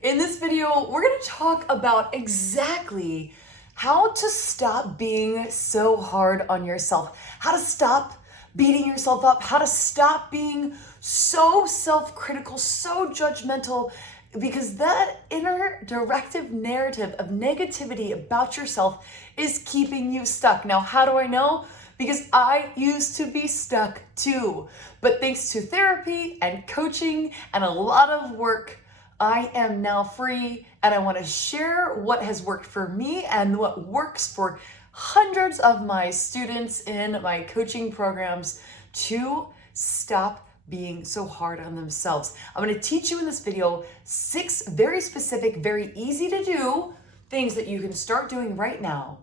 In this video, we're going to talk about exactly how to stop being so hard on yourself, how to stop beating yourself up, how to stop being so self-critical, so judgmental, because that inner directive narrative of negativity about yourself is keeping you stuck. Now, how do I know? Because I used to be stuck too. But thanks to therapy and coaching and a lot of work, I am now free, and I want to share what has worked for me and what works for hundreds of my students in my coaching programs to stop being so hard on themselves. I'm going to teach you in this video 6 very specific, very easy to do things that you can start doing right now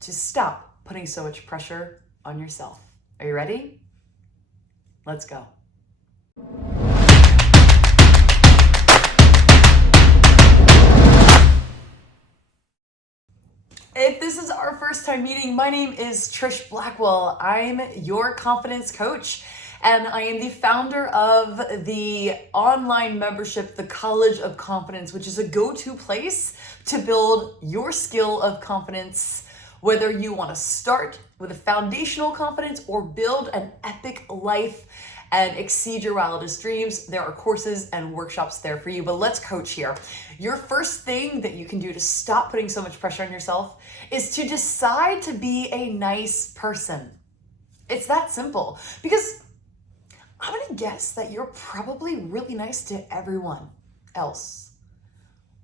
to stop putting so much pressure on yourself. Are you ready? Let's go. If this is our first time meeting, my name is Trish Blackwell. I'm your confidence coach, and I am the founder of the online membership, the College of Confidence, which is a go-to place to build your skill of confidence, whether you want to start with a foundational confidence or build an epic life and exceed your wildest dreams. There are courses and workshops there for you, but let's coach here. Your first thing that you can do to stop putting so much pressure on yourself is to decide to be a nice person. It's that simple, because I'm gonna guess that you're probably really nice to everyone else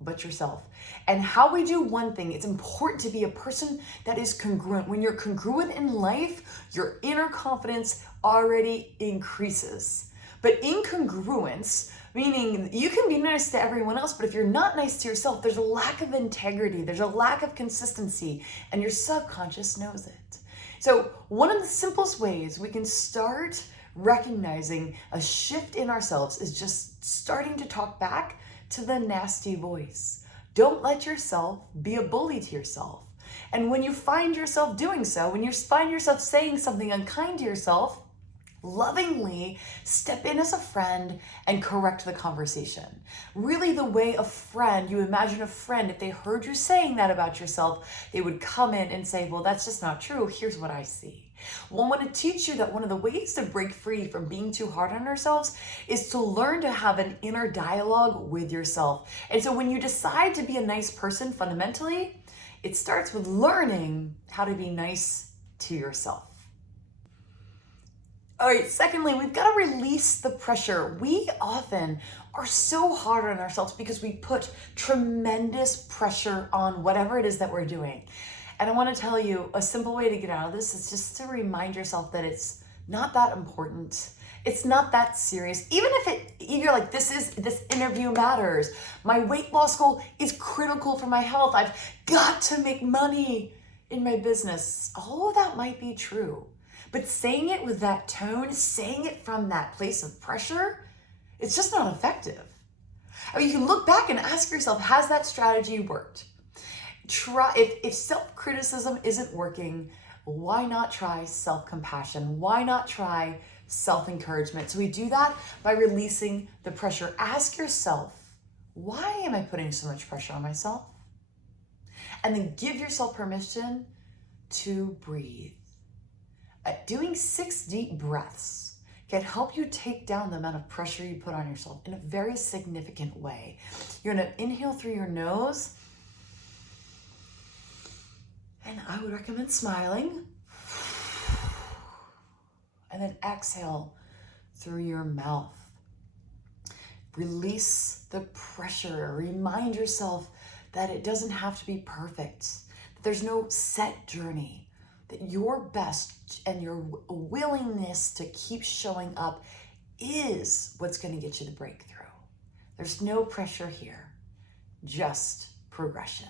but yourself. And how we do one thing, it's important to be a person that is congruent. When you're congruent in life, your inner confidence already increases. But incongruence, meaning you can be nice to everyone else, but if you're not nice to yourself, there's a lack of integrity, there's a lack of consistency, and your subconscious knows it. So one of the simplest ways we can start recognizing a shift in ourselves is just starting to talk back to the nasty voice. Don't let yourself be a bully to yourself. And when you find yourself doing so, when you find yourself saying something unkind to yourself, lovingly step in as a friend and correct the conversation. Really the way a friend, you imagine a friend, if they heard you saying that about yourself, they would come in and say, well, that's just not true. Here's what I see. Well, I want to teach you that one of the ways to break free from being too hard on ourselves is to learn to have an inner dialogue with yourself. And so when you decide to be a nice person, fundamentally, it starts with learning how to be nice to yourself. All right, secondly, we've got to release the pressure. We often are so hard on ourselves because we put tremendous pressure on whatever it is that we're doing. And I want to tell you, a simple way to get out of this is just to remind yourself that it's not that important. It's not that serious. Even if you're like, this interview matters. My weight loss goal is critical for my health. I've got to make money in my business. All of that might be true. But saying it with that tone, saying it from that place of pressure, it's just not effective. I mean, you can look back and ask yourself, has that strategy worked? If self-criticism isn't working, why not try self-compassion? Why not try self-encouragement? So we do that by releasing the pressure. Ask yourself, why am I putting so much pressure on myself? And then give yourself permission to breathe. Doing 6 deep breaths can help you take down the amount of pressure you put on yourself in a very significant way. You're gonna inhale through your nose, and I would recommend smiling, and then exhale through your mouth. Release the pressure. Remind yourself that it doesn't have to be perfect, that there's no set journey, that your best and your willingness to keep showing up is what's going to get you the breakthrough. There's no pressure here, just progression.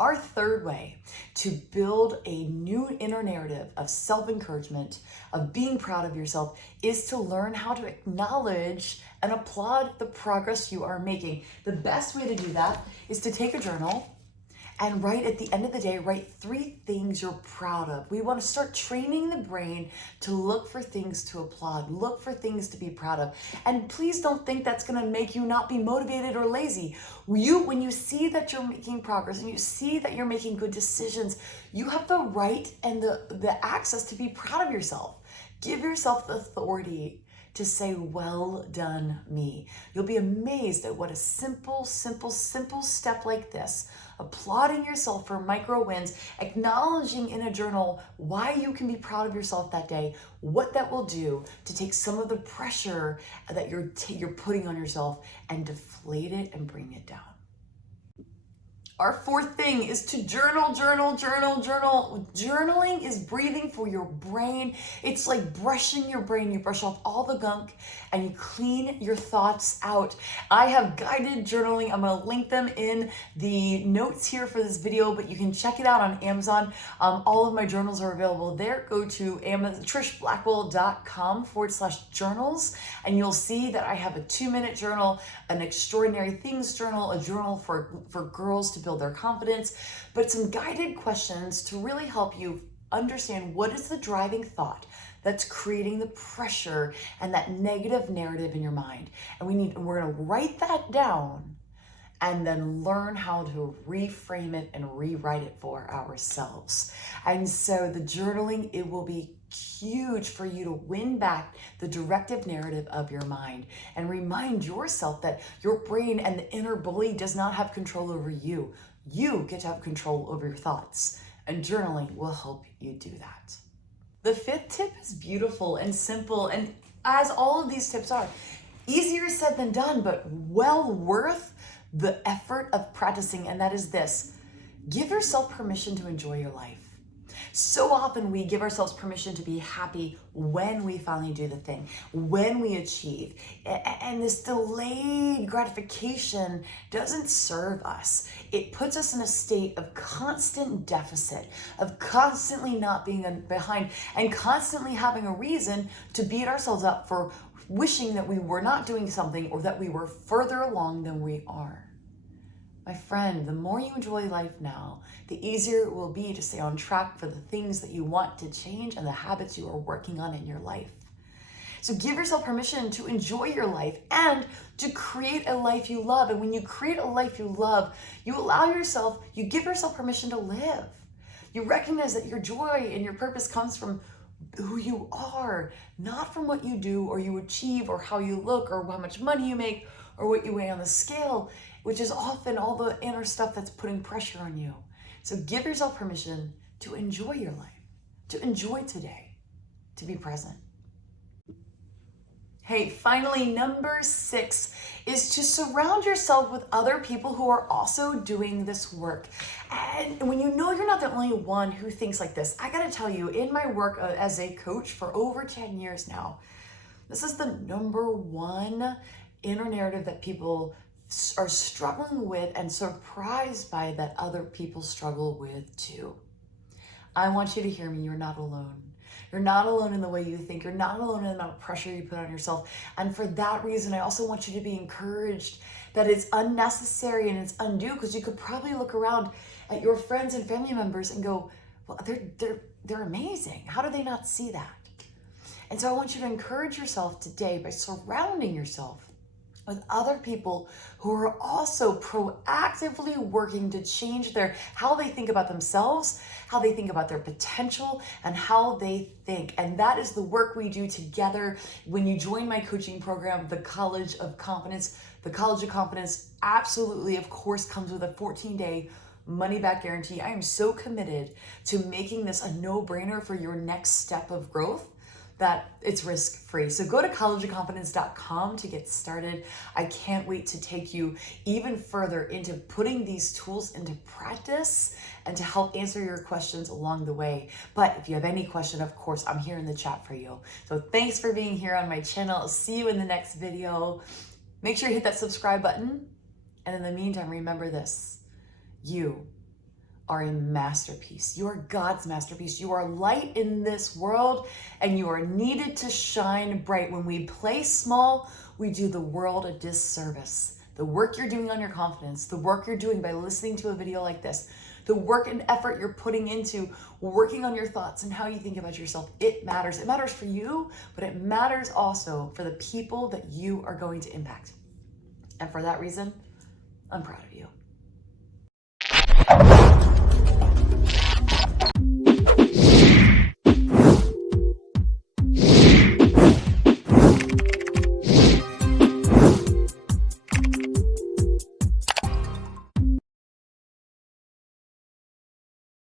Our third way to build a new inner narrative of self-encouragement, of being proud of yourself, is to learn how to acknowledge and applaud the progress you are making. The best way to do that is to take a journal And right at the end of the day, write 3 things you're proud of. We want to start training the brain to look for things to applaud, look for things to be proud of. And please don't think that's going to make you not be motivated or lazy. When you see that you're making progress and you see that you're making good decisions, you have the right and the access to be proud of yourself. Give yourself the authority to say, well done, me. You'll be amazed at what a simple step like this, applauding yourself for micro wins, acknowledging in a journal why you can be proud of yourself that day, what that will do to take some of the pressure that you're putting on yourself and deflate it and bring it down. Our 4th thing is to journal. Journaling is breathing for your brain. It's like brushing your brain. You brush off all the gunk and you clean your thoughts out. I have guided journaling. I'm going to link them in the notes here for this video, but you can check it out on Amazon. All of my journals are available there. Go to trishblackwell.com/journals, and you'll see that I have a 2-minute journal, an extraordinary things journal, a journal for girls to build their confidence, but some guided questions to really help you understand what is the driving thought that's creating the pressure and that negative narrative in your mind. And we're going to write that down and then learn how to reframe it and rewrite it for ourselves. And so the journaling, it will be huge for you to win back the directive narrative of your mind and remind yourself that your brain and the inner bully does not have control over you. You get to have control over your thoughts, and journaling will help you do that. The 5th tip is beautiful and simple, and as all of these tips are, easier said than done, but well worth the effort of practicing, and that is this: give yourself permission to enjoy your life. So often we give ourselves permission to be happy when we finally do the thing, when we achieve. And this delayed gratification doesn't serve us. It puts us in a state of constant deficit, of constantly not being behind, and constantly having a reason to beat ourselves up for wishing that we were not doing something or that we were further along than we are. My friend, the more you enjoy life now, the easier it will be to stay on track for the things that you want to change and the habits you are working on in your life. So give yourself permission to enjoy your life and to create a life you love. And when you create a life you love, you give yourself permission to live. You recognize that your joy and your purpose comes from who you are, not from what you do or you achieve or how you look or how much money you make or what you weigh on the scale, which is often all the inner stuff that's putting pressure on you. So give yourself permission to enjoy your life, to enjoy today, to be present. Hey, finally, number 6 is to surround yourself with other people who are also doing this work. And when you know you're not the only one who thinks like this, I gotta tell you, in my work as a coach for over 10 years now, this is the number 1 inner narrative that people are struggling with and surprised by that other people struggle with too. I want you to hear me. You're not alone. You're not alone in the way you think. You're not alone in the amount of pressure you put on yourself. And for that reason, I also want you to be encouraged that it's unnecessary and it's undue, because you could probably look around at your friends and family members and go, well, they're amazing. How do they not see that? And so I want you to encourage yourself today by surrounding yourself with other people who are also proactively working to change how they think about themselves, how they think about their potential, and how they think. And that is the work we do together. When you join my coaching program, the College of Confidence absolutely, of course, comes with a 14-day money-back guarantee. I am so committed to making this a no-brainer for your next step of growth that it's risk-free. So go to collegeofconfidence.com to get started. I can't wait to take you even further into putting these tools into practice and to help answer your questions along the way. But if you have any question, of course, I'm here in the chat for you. So thanks for being here on my channel. I'll see you in the next video. Make sure you hit that subscribe button. And in the meantime, remember this: you are a masterpiece. You are God's masterpiece. You are light in this world, and you are needed to shine bright. When we play small, we do the world a disservice. the work you're doing on your confidence, the work you're doing by listening to a video like this, the work and effort you're putting into working on your thoughts and how you think about yourself, it matters. It matters for you, but it matters also for the people that you are going to impact. And for that reason, I'm proud of you.